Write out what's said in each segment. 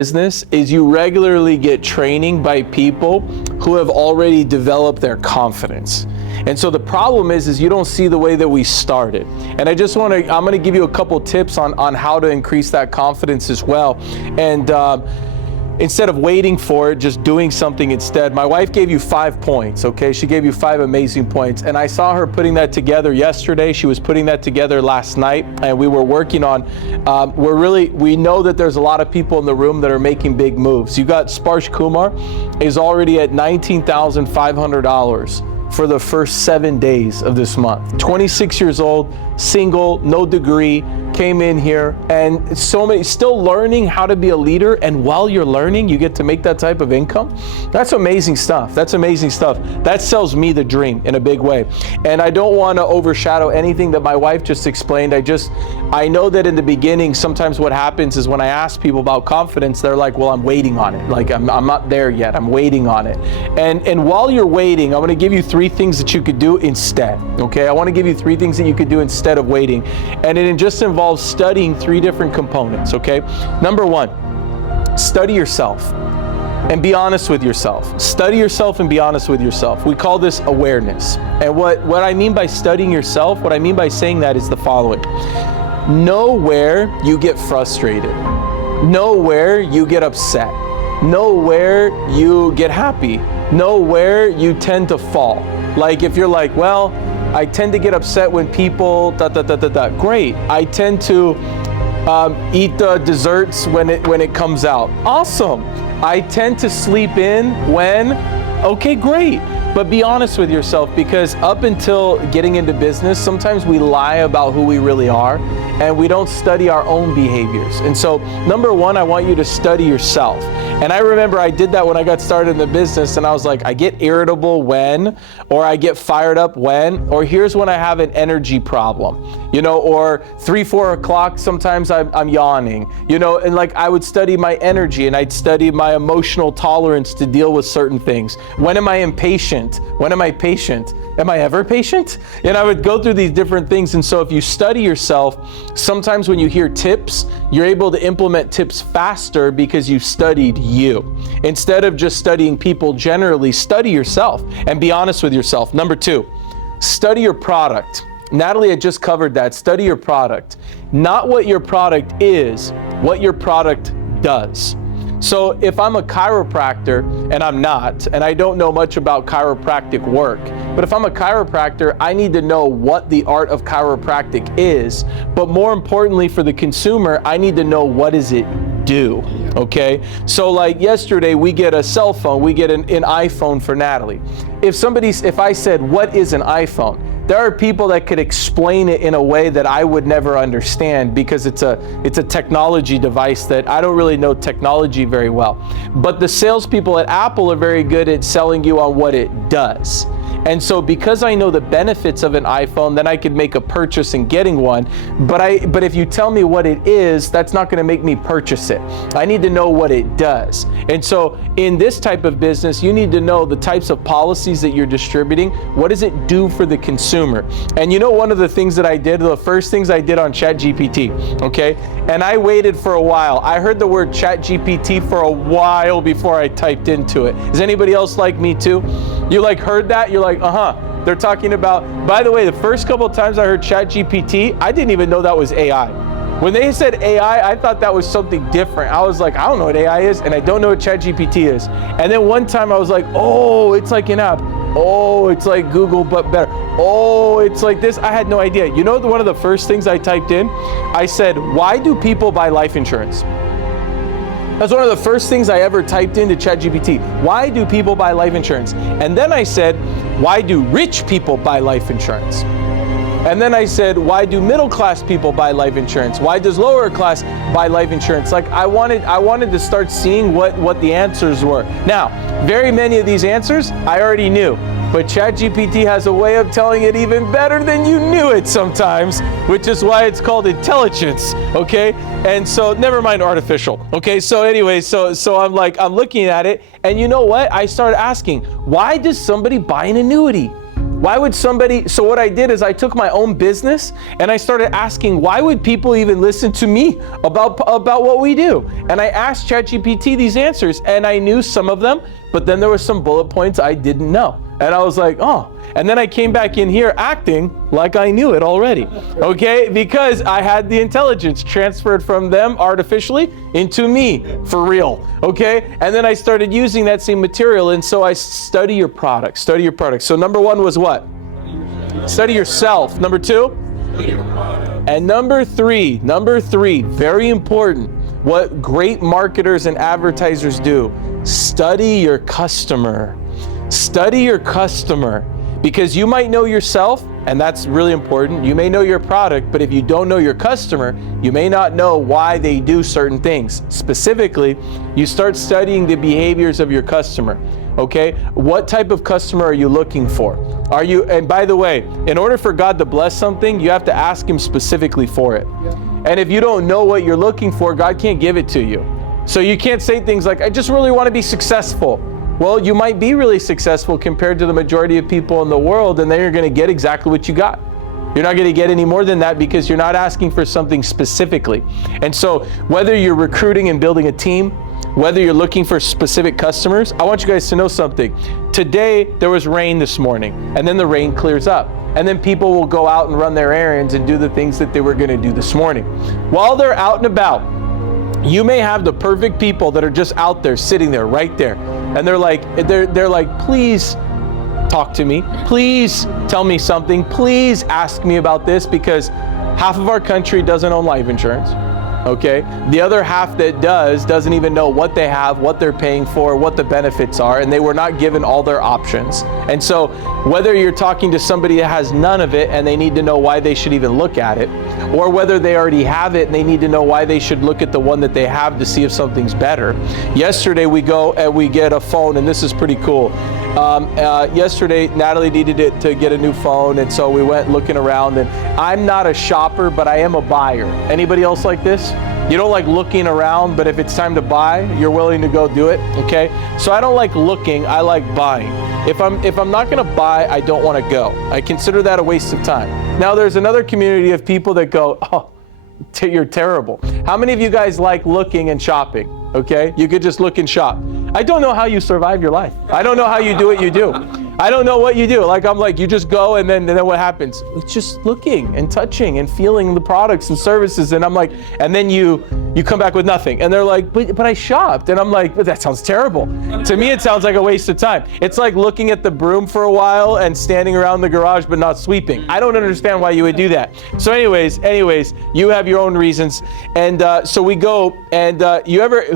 business is you regularly get training by people who have already developed their confidence. And so the problem is you don't see the way that we started. And I'm going to give you a couple tips on how to increase that confidence as well. And instead of waiting for it, just doing something instead. My wife gave you 5 points, okay? She gave you 5 amazing points. And I saw her putting that together yesterday. She was putting that together last night. And we were working on, we know that there's a lot of people in the room that are making big moves. You got Sparsh Kumar is already at $19,500 for the first 7 days of this month. 26 years old, single, no degree, came in here, and still learning how to be a leader. And while you're learning, you get to make that type of income. That's amazing stuff. That's amazing stuff. That sells me the dream in a big way. And I don't want to overshadow anything that my wife just explained. I know that in the beginning, sometimes what happens is when I ask people about confidence, they're like, well, I'm waiting on it. Like I'm not there yet. I'm waiting on it. And while you're waiting, I'm going to give you 3 things that you could do instead. Okay. I want to give you 3 things that you could do instead of waiting. And it just involves studying 3 different components, okay? Number 1, study yourself and be honest with yourself. Study yourself and be honest with yourself. We call this awareness. And what I mean by studying yourself, what I mean by saying that is the following. Know where you get frustrated. Know where you get upset. Know where you get happy. Know where you tend to fall. Like if you're like, well, I tend to get upset when people Great. I tend to eat the desserts when it comes out. Awesome. I tend to sleep in when, okay, great. But be honest with yourself, because up until getting into business, sometimes we lie about who we really are and we don't study our own behaviors. And so, number 1, I want you to study yourself. And I remember I did that when I got started in the business, and I was like, I get irritable when, or I get fired up when, or here's when I have an energy problem, or 3-4 o'clock, sometimes I'm yawning, and like I would study my energy and I'd study my emotional tolerance to deal with certain things. When am I impatient? When am I patient? Am I ever patient? And I would go through these different things. And so if you study yourself, sometimes when you hear tips, you're able to implement tips faster because you've studied you. Instead of just studying people generally, study yourself and be honest with yourself. Number 2, study your product. Natalie had just covered that. Study your product. Not what your product is, what your product does. So if I'm a chiropractor, and I'm not, and I don't know much about chiropractic work, but if I'm a chiropractor, I need to know what the art of chiropractic is. But more importantly for the consumer, I need to know what does it do, okay? So like yesterday, we get a cell phone, we get an iPhone for Natalie. If I said, what is an iPhone? There are people that could explain it in a way that I would never understand because it's a technology device that I don't really know technology very well. But the salespeople at Apple are very good at selling you on what it does. And so because I know the benefits of an iPhone, then I could make a purchase in getting one. But if you tell me what it is, that's not going to make me purchase it. I need to know what it does. And so in this type of business, you need to know the types of policies that you're distributing. What does it do for the consumer? And one of the things that I did, the first things I did on ChatGPT, okay? And I waited for a while. I heard the word ChatGPT for a while before I typed into it. Is anybody else like me too? You heard that? You're like, they're talking about, by the way, the first couple of times I heard ChatGPT, I didn't even know that was AI. When they said AI, I thought that was something different. I was like, I don't know what AI is, and I don't know what ChatGPT is. And then one time I was like, oh, it's like an app. Oh, it's like Google, but better. Oh, it's like this. I had no idea. One of the first things I typed in, I said, why do people buy life insurance? That's one of the first things I ever typed into ChatGPT. Why do people buy life insurance? And then I said, why do rich people buy life insurance? And then I said, why do middle class people buy life insurance? Why does lower class buy life insurance? Like I wanted to start seeing what the answers were. Now, very many of these answers I already knew. But ChatGPT has a way of telling it even better than you knew it sometimes, which is why it's called intelligence, okay? And so, never mind artificial, okay? So anyway, so I'm looking at it, and you know what? I started asking, why does somebody buy an annuity? Why would somebody, so what I did is I took my own business and I started asking, why would people even listen to me about what we do? And I asked ChatGPT these answers and I knew some of them, but then there were some bullet points I didn't know. And I was like, oh. And then I came back in here acting like I knew it already, okay? Because I had the intelligence transferred from them artificially into me for real, okay? And then I started using that same material, and so I study your product, study your product. So number one was what? Study yourself. Number two? And number three, very important, what great marketers and advertisers do, study your customer. Study your customer. Because you might know yourself, and that's really important. You may know your product, but if you don't know your customer, you may not know why they do certain things. Specifically, you start studying the behaviors of your customer, okay? What type of customer are you looking for? And by the way, in order for God to bless something, you have to ask Him specifically for it. Yeah. And if you don't know what you're looking for, God can't give it to you. So you can't say things like, I just really want to be successful. Well, you might be really successful compared to the majority of people in the world, and then you're going to get exactly what you got. You're not going to get any more than that because you're not asking for something specifically. And so whether you're recruiting and building a team, whether you're looking for specific customers, I want you guys to know something. Today, there was rain this morning, and then the rain clears up. And then people will go out and run their errands and do the things that they were going to do this morning. While they're out and about, you may have the perfect people that are just out there, sitting there, right there. And they're like, please talk to me. Please tell me something. Please ask me about this, because half of our country doesn't own life insurance. Okay? The other half that doesn't even know what they have, what they're paying for, what the benefits are, and they were not given all their options. And so whether you're talking to somebody that has none of it and they need to know why they should even look at it, or whether they already have it and they need to know why they should look at the one that they have to see if something's better. Yesterday we go and we get a phone, and this is pretty cool. Yesterday, Natalie needed to get a new phone, and so we went looking around, and I'm not a shopper, but I am a buyer. Anybody else like this? You don't like looking around, but if it's time to buy, you're willing to go do it, okay? So I don't like looking, I like buying. If I'm not gonna buy, I don't wanna go. I consider that a waste of time. Now there's another community of people that go, oh, you're terrible. How many of you guys like looking and shopping? Okay, you could just look and shop. I don't know how you survive your life. I don't know how you do what you do. I don't know what you do. I'm like, you just go and then what happens? It's just looking and touching and feeling the products and services. And I'm like, and then you come back with nothing. And they're like, but I shopped. And I'm like, but that sounds terrible. To me, it sounds like a waste of time. It's like looking at the broom for a while and standing around the garage, but not sweeping. I don't understand why you would do that. So anyways, you have your own reasons. And so we go, and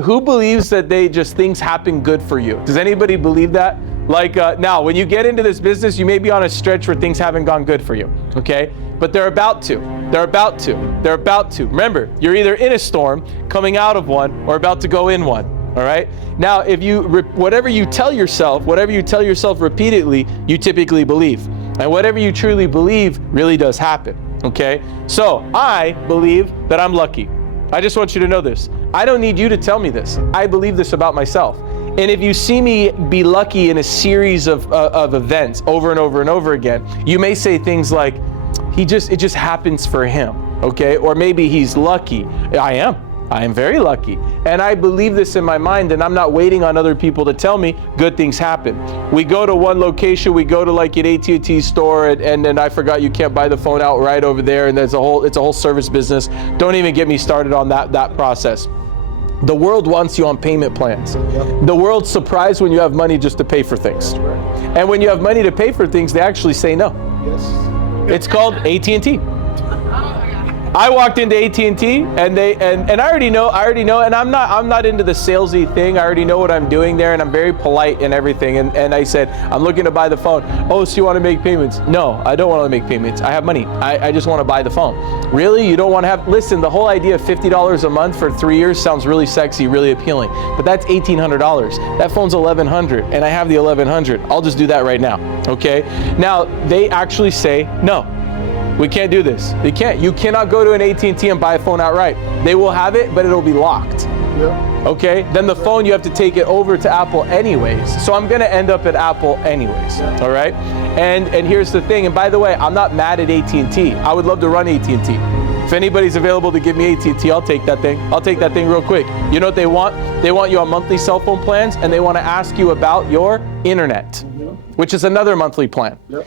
who believes that things happen good for you? Does anybody believe that? Now, when you get into this business, you may be on a stretch where things haven't gone good for you, okay? But they're about to. Remember, you're either in a storm, coming out of one, or about to go in one, all right? Now, whatever you tell yourself repeatedly, you typically believe. And whatever you truly believe really does happen, okay? So, I believe that I'm lucky. I just want you to know this. I don't need you to tell me this. I believe this about myself. And if you see me be lucky in a series of events over and over and over again, you may say things like, it just happens for him, okay? Or maybe he's lucky. I am very lucky. And I believe this in my mind, and I'm not waiting on other people to tell me good things happen. We go to one location, we go to like an AT&T store, and then I forgot you can't buy the phone outright over there, and it's a whole service business. Don't even get me started on that process. The world wants you on payment plans. The world's surprised when you have money just to pay for things. And when you have money to pay for things, they actually say no. Yes. It's called AT&T. I walked into AT&T and I already know, and I'm not into the salesy thing. I already know what I'm doing there, and I'm very polite and everything. And I said, I'm looking to buy the phone. Oh, so you want to make payments? No, I don't want to make payments. I have money. I just want to buy the phone. Really? You don't want to have, listen, the whole idea of $50 a month for 3 years sounds really sexy, really appealing, but that's $1,800. That phone's $1,100, and I have the $1,100. I'll just do that right now, okay? Now, they actually say, no. We can't do this. You cannot go to an AT&T and buy a phone outright. They will have it, but it'll be locked. Yep. okay, then the phone, you have to take it over to Apple anyways. So I'm going to end up at Apple anyways, all right? And here's the thing, and by the way, I'm not mad at AT&T. I would love to run AT&T. If anybody's available to give me AT&T, I'll take that thing. I'll take that thing real quick. You know what they want? They want you on monthly cell phone plans, and they want to ask you about your internet, which is another monthly plan. Yep.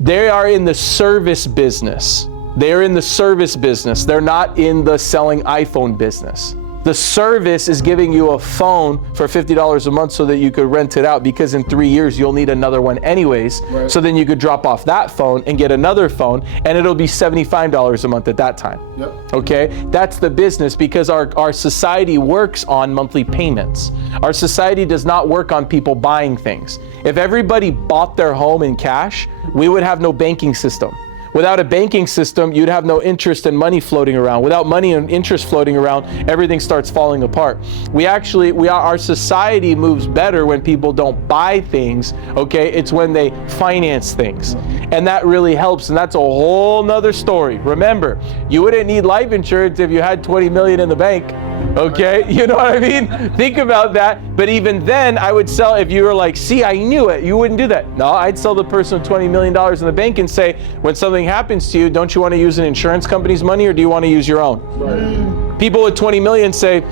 They are in the service business. They're in the service business. They're not in the selling iPhone business. The service is giving you a phone for $50 a month so that you could rent it out, because in 3 years you'll need another one anyways. Right. So then you could drop off that phone and get another phone, and it'll be $75 a month at that time. Yep. Okay? That's the business, because our society works on monthly payments. Our society does not work on people buying things. If everybody bought their home in cash, we would have no banking system. Without a banking system, you'd have no interest and money floating around. Without money and interest floating around, everything starts falling apart. Our society moves better when people don't buy things, okay? It's when they finance things. And that really helps, and that's a whole nother story. Remember, you wouldn't need life insurance if you had 20 million in the bank. Okay, you know what I mean? Think about that. But even then, I would sell, if you were like, see, I knew it, you wouldn't do that. No, I'd sell the person with $20 million in the bank and say, when something happens to you, don't you want to use an insurance company's money, or do you want to use your own? Right. People with 20 million say,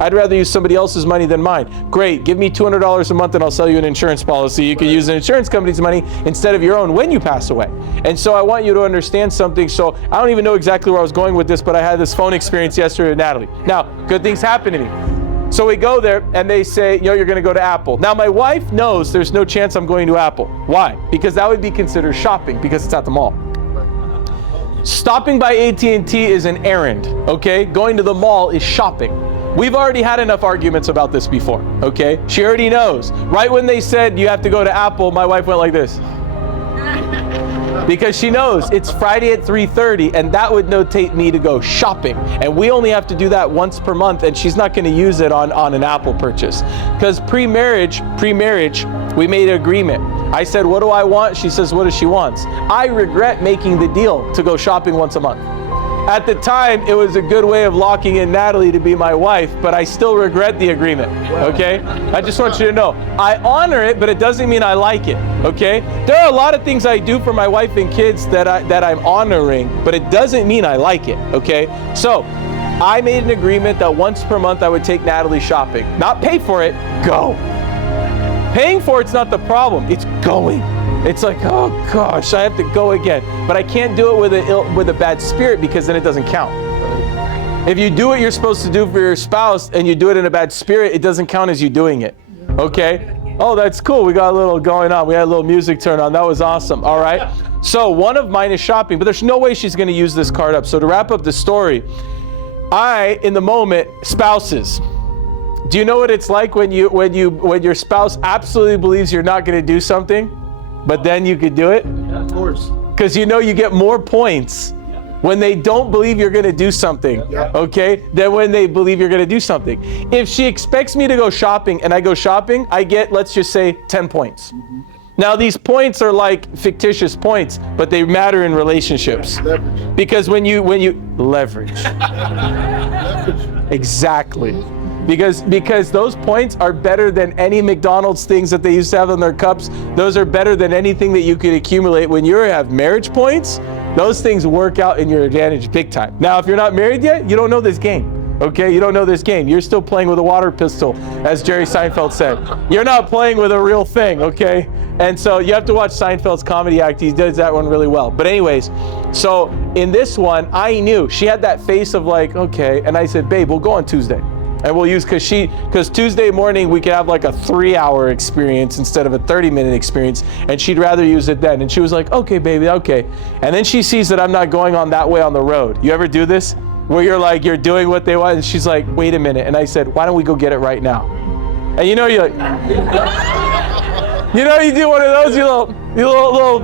I'd rather use somebody else's money than mine. Great, give me $200 a month and I'll sell you an insurance policy. You can use an insurance company's money instead of your own when you pass away. And so I want you to understand something. So I don't even know exactly where I was going with this, but I had this phone experience yesterday with Natalie. Now, good things happen to me. So we go there and they say, you're going to go to Apple. Now my wife knows there's no chance I'm going to Apple. Why? Because that would be considered shopping, because it's at the mall. Stopping by AT&T is an errand, okay? Going to the mall is shopping. We've already had enough arguments about this before, okay? She already knows. Right when they said you have to go to Apple, my wife went like this. Because she knows it's Friday at 3:30, and that would notate me to go shopping. And we only have to do that once per month, and she's not going to use it on an Apple purchase. Because pre-marriage, we made an agreement. I said, what do I want? She says, what does she want? I regret making the deal to go shopping once a month. At the time, it was a good way of locking in Natalie to be my wife, but I still regret the agreement, okay? I just want you to know, I honor it, but it doesn't mean I like it, okay? There are a lot of things I do for my wife and kids that I'm honoring, but it doesn't mean I like it, okay? So, I made an agreement that once per month I would take Natalie shopping. Not pay for it, go. Paying for it's not the problem, it's going. It's like, oh gosh, I have to go again. But I can't do it with a bad spirit, because then it doesn't count. If you do what you're supposed to do for your spouse and you do it in a bad spirit, it doesn't count as you doing it. Okay? Oh, that's cool. We got a little going on. We had a little music turn on. That was awesome. All right? So one of mine is shopping, but there's no way she's going to use this card up. So to wrap up the story, in the moment, spouses. Do you know what it's like when your spouse absolutely believes you're not going to do something, but then you could do it? Yeah, of course. Because you know you get more points when they don't believe you're going to do something, okay, than when they believe you're going to do something. If she expects me to go shopping and I go shopping, I get, let's just say, 10 points. Mm-hmm. Now these points are like fictitious points, but they matter in relationships. Leverage. Because when you leverage. Exactly. Because those points are better than any McDonald's things that they used to have on their cups. Those are better than anything that you could accumulate. When you have marriage points, those things work out in your advantage big time. Now, if you're not married yet, you don't know this game. Okay, you don't know this game. You're still playing with a water pistol, as Jerry Seinfeld said. You're not playing with a real thing, okay? And so you have to watch Seinfeld's comedy act. He does that one really well. But anyways, so in this one, I knew. She had that face of like, okay. And I said, babe, we'll go on Tuesday. And we'll use, because Tuesday morning we could have like a 3-hour experience instead of a 30-minute experience, and she'd rather use it then. And she was like, okay, baby, okay. And then she sees that I'm not going on that way on the road. You ever do this? Where you're doing what they want, and she's like, wait a minute. And I said, why don't we go get it right now? And you're like, you do one of those, your little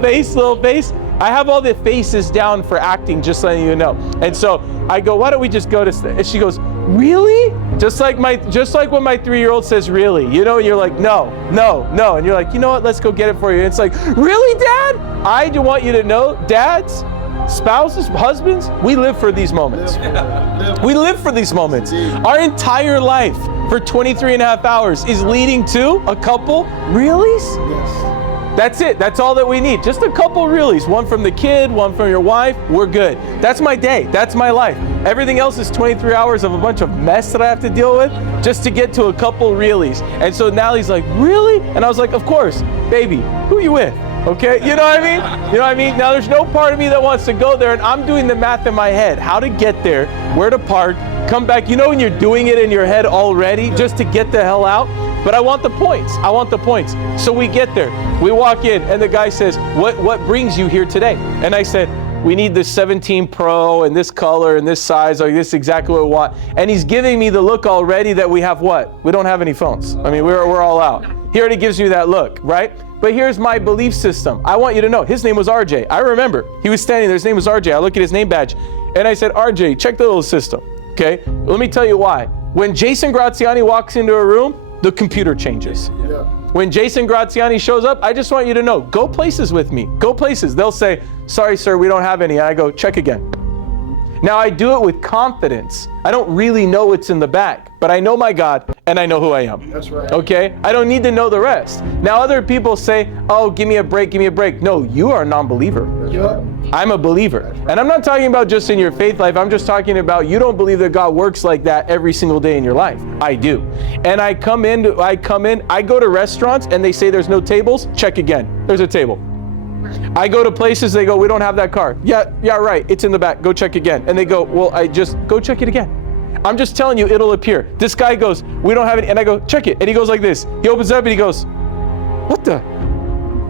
face. I have all the faces down for acting, just letting you know. And so I go, why don't we just go to, and she goes, really? Just like when my 3-year-old says, really, and you're like, no. And you're like, you know what, let's go get it for you. And it's like, really, Dad? I do want you to know, dads, spouses, husbands, we live for these moments. We live for these moments. Our entire life, for 23 and a half hours is leading to a couple realies? Yes. That's it. That's all that we need. Just a couple realies. One from the kid, one from your wife. We're good. That's my day. That's my life. Everything else is 23 hours of a bunch of mess that I have to deal with just to get to a couple realies. And so Natalie's like, really? And I was like, of course, baby, who you with? Okay, you know what I mean? You know what I mean? Now there's no part of me that wants to go there, and I'm doing the math in my head. How to get there, where to park, come back. You know when you're doing it in your head already just to get the hell out? But I want the points. I want the points. So we get there. We walk in, and the guy says, what brings you here today? And I said, we need this 17 Pro and this color and this size, or this is exactly what we want. And he's giving me the look already that we have what? We don't have any phones. I mean, we're all out. He already gives me that look, right? But here's my belief system. I want you to know, his name was RJ. I remember, he was standing there, his name was RJ. I look at his name badge, and I said, RJ, check the little system, okay? Let me tell you why. When Jason Graziani walks into a room, the computer changes. Yeah. When Jason Graziani shows up, I just want you to know, go places with me. Go places. They'll say, sorry, sir, we don't have any. And I go, check again. Now I do it with confidence. I don't really know what's in the back, but I know my God and I know who I am. That's right. Okay? I don't need to know the rest. Now other people say, oh, give me a break, give me a break. No, you are a non-believer. Yeah. I'm a believer. And I'm not talking about just in your faith life. I'm just talking about you don't believe that God works like that every single day in your life. I do. And I go to restaurants and they say there's no tables. Check again. There's a table. I go to places, they go, we don't have that car. Yeah, right. It's in the back. Go check again. And they go, well, go check it again. I'm just telling you, it'll appear. This guy goes, we don't have it. And I go, check it. And he goes like this. He opens up and he goes, what the?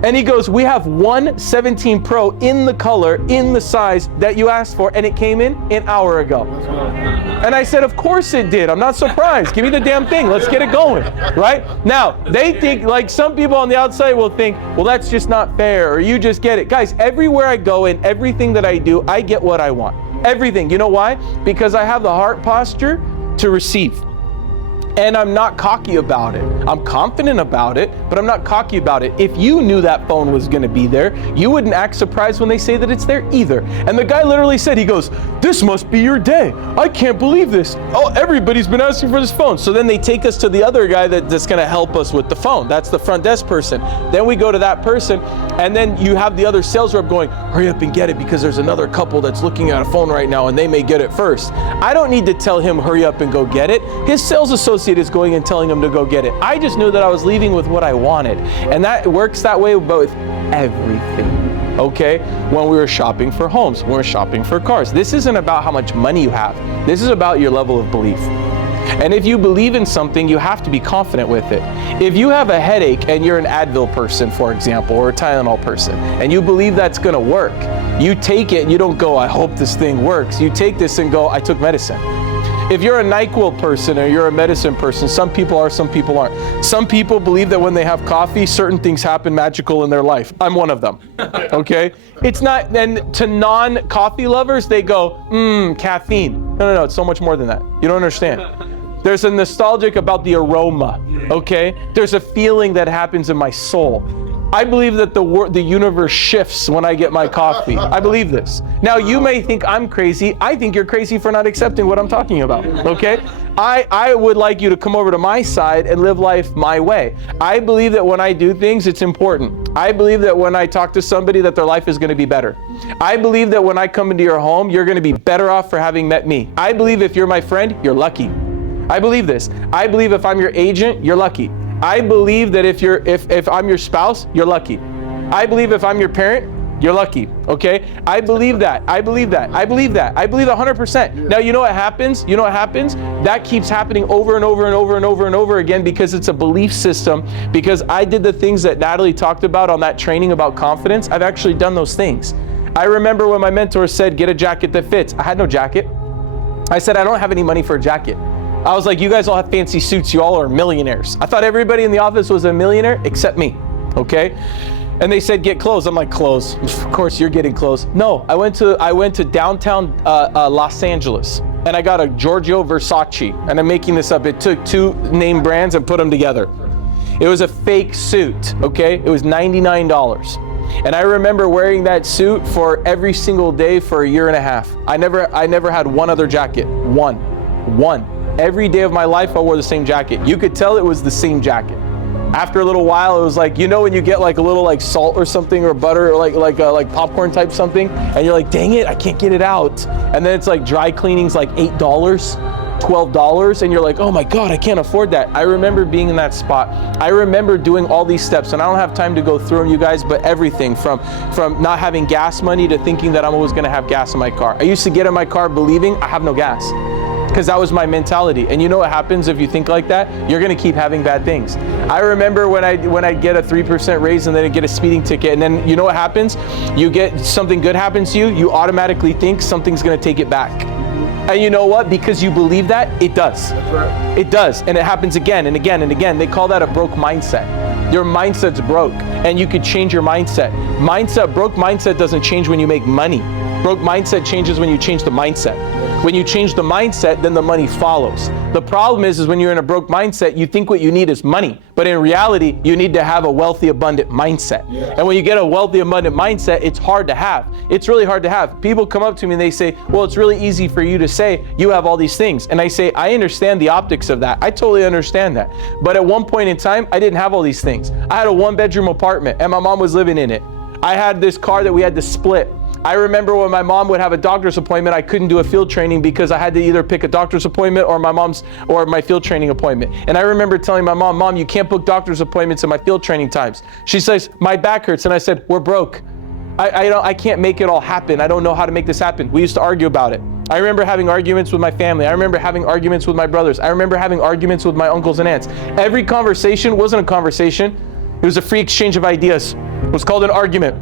And he goes, we have one 17 Pro in the color, in the size that you asked for, and it came in an hour ago. And I said, of course it did. I'm not surprised. Give me the damn thing. Let's get it going, right? Now, they think, like some people on the outside will think, well, that's just not fair, or you just get it. Guys, everywhere I go and everything that I do, I get what I want. Everything. You know why? Because I have the heart posture to receive. And I'm not cocky about it. I'm confident about it, but I'm not cocky about it. If you knew that phone was gonna be there, you wouldn't act surprised when they say that it's there either. And the guy literally said, he goes, this must be your day. I can't believe this. Oh, everybody's been asking for this phone. So then they take us to the other guy that's gonna help us with the phone. That's the front desk person. Then we go to that person, and then you have the other sales rep going, hurry up and get it because there's another couple that's looking at a phone right now and they may get it first. I don't need to tell him hurry up and go get it. His sales associate is going and telling him to go get it. I just knew that I was leaving with what I wanted. And that works that way with everything. Okay? When we were shopping for homes, when we were shopping for cars. This isn't about how much money you have. This is about your level of belief. And if you believe in something, you have to be confident with it. If you have a headache and you're an Advil person, for example, or a Tylenol person, and you believe that's gonna work, you take it and you don't go, I hope this thing works. You take this and go, I took medicine. If you're a NyQuil person or you're a medicine person, some people are, some people aren't. Some people believe that when they have coffee, certain things happen magical in their life. I'm one of them, okay? It's not, and to non-coffee lovers, they go, caffeine. No, it's so much more than that. You don't understand. There's a nostalgic about the aroma, okay? There's a feeling that happens in my soul. I believe that the universe shifts when I get my coffee. I believe this. Now, you may think I'm crazy. I think you're crazy for not accepting what I'm talking about, okay? I would like you to come over to my side and live life my way. I believe that when I do things, it's important. I believe that when I talk to somebody that their life is gonna be better. I believe that when I come into your home, you're gonna be better off for having met me. I believe if you're my friend, you're lucky. I believe this. I believe if I'm your agent, you're lucky. I believe that if I'm your spouse, you're lucky. I believe if I'm your parent, you're lucky, okay? I believe that. I believe that. I believe that. I believe 100%. Now, you know what happens? You know what happens? That keeps happening over and over and over and over and over again because it's a belief system. Because I did the things that Natalie talked about on that training about confidence. I've actually done those things. I remember when my mentor said, get a jacket that fits. I had no jacket. I said, I don't have any money for a jacket. I was like, you guys all have fancy suits. You all are millionaires. I thought everybody in the office was a millionaire except me, okay? And they said, get clothes. I'm like, clothes? Of course you're getting clothes. No, I went to downtown Los Angeles and I got a Giorgio Versace, and I'm making this up. It took two name brands and put them together. It was a fake suit, okay? It was $99. And I remember wearing that suit for every single day for a year and a half. I never had one other jacket. One. Every day of my life, I wore the same jacket. You could tell it was the same jacket. After a little while, it was like, you know, when you get like a little like salt or something or butter or like popcorn type something, and you're like, dang it, I can't get it out. And then it's like dry cleaning's like $8, $12, and you're like, oh my God, I can't afford that. I remember being in that spot. I remember doing all these steps, and I don't have time to go through them, you guys, but everything from not having gas money to thinking that I'm always gonna have gas in my car. I used to get in my car believing I have no gas, because that was my mentality. And you know what happens if you think like that? You're gonna keep having bad things. I remember when I get a 3% raise and then I get a speeding ticket, and then you know what happens? You get something good happens to you, you automatically think something's gonna take it back. And you know what? Because you believe that, it does. That's right. It does, and it happens again and again and again. They call that a broke mindset. Your mindset's broke, and you could change your mindset. Broke mindset doesn't change when you make money. Broke mindset changes when you change the mindset. When you change the mindset, then the money follows. The problem is when you're in a broke mindset, you think what you need is money. But in reality, you need to have a wealthy, abundant mindset. Yeah. And when you get a wealthy, abundant mindset, it's hard to have. It's really hard to have. People come up to me and they say, well, it's really easy for you to say you have all these things. And I say, I understand the optics of that. I totally understand that. But at one point in time, I didn't have all these things. I had a 1-bedroom apartment and my mom was living in it. I had this car that we had to split. I remember when my mom would have a doctor's appointment, I couldn't do a field training because I had to either pick a doctor's appointment or my field training appointment. And I remember telling my mom, Mom, you can't book doctor's appointments in my field training times. She says, my back hurts. And I said, we're broke. I can't make it all happen. I don't know how to make this happen. We used to argue about it. I remember having arguments with my family. I remember having arguments with my brothers. I remember having arguments with my uncles and aunts. Every conversation wasn't a conversation. It was a free exchange of ideas. It was called an argument.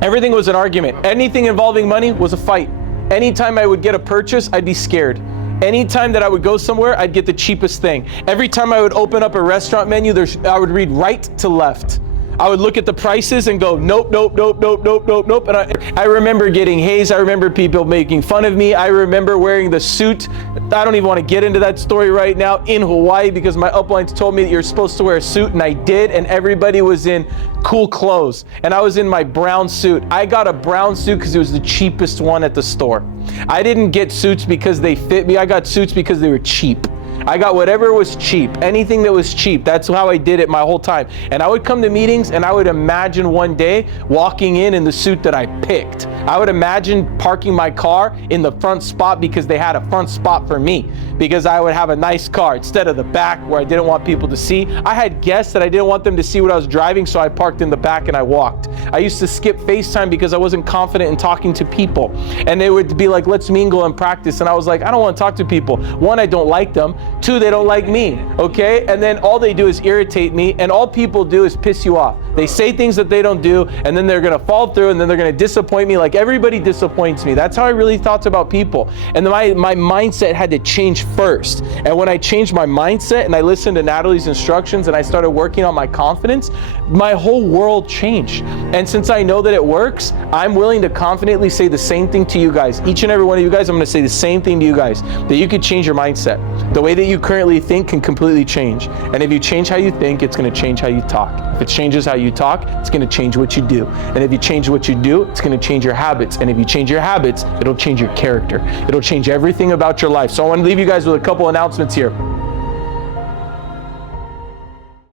Everything was an argument. Anything involving money was a fight. Anytime I would get a purchase, I'd be scared. Anytime that I would go somewhere, I'd get the cheapest thing. Every time I would open up a restaurant menu, I would read right to left. I would look at the prices and go, nope, nope, nope, nope, nope, nope, nope. And I remember getting hazed. I remember people making fun of me. I remember wearing the suit. I don't even want to get into that story right now in Hawaii because my uplines told me that you're supposed to wear a suit, and I did, and everybody was in cool clothes. And I was in my brown suit. I got a brown suit because it was the cheapest one at the store. I didn't get suits because they fit me. I got suits because they were cheap. I got whatever was cheap, anything that was cheap. That's how I did it my whole time. And I would come to meetings and I would imagine one day walking in the suit that I picked. I would imagine parking my car in the front spot because they had a front spot for me, because I would have a nice car instead of the back where I didn't want people to see. I had guests that I didn't want them to see what I was driving, so I parked in the back and I walked. I used to skip FaceTime because I wasn't confident in talking to people. And they would be like, let's mingle and practice. And I was like, I don't want to talk to people. One, I don't like them. Two, they don't like me, okay? And then all they do is irritate me, and all people do is piss you off. They say things that they don't do, and then they're gonna fall through, and then they're gonna disappoint me like everybody disappoints me. That's how I really thought about people. And my mindset had to change first. And when I changed my mindset and I listened to Natalie's instructions and I started working on my confidence, my whole world changed. And since I know that it works, I'm willing to confidently say the same thing to you guys. Each and every one of you guys, I'm gonna say the same thing to you guys, that you could change your mindset. The way that you currently think can completely change. And if you change how you think, it's gonna change how you talk. If it changes how you talk, it's gonna change what you do. And if you change what you do, it's gonna change your habits. And if you change your habits, it'll change your character. It'll change everything about your life. So I wanna leave you guys with a couple announcements here.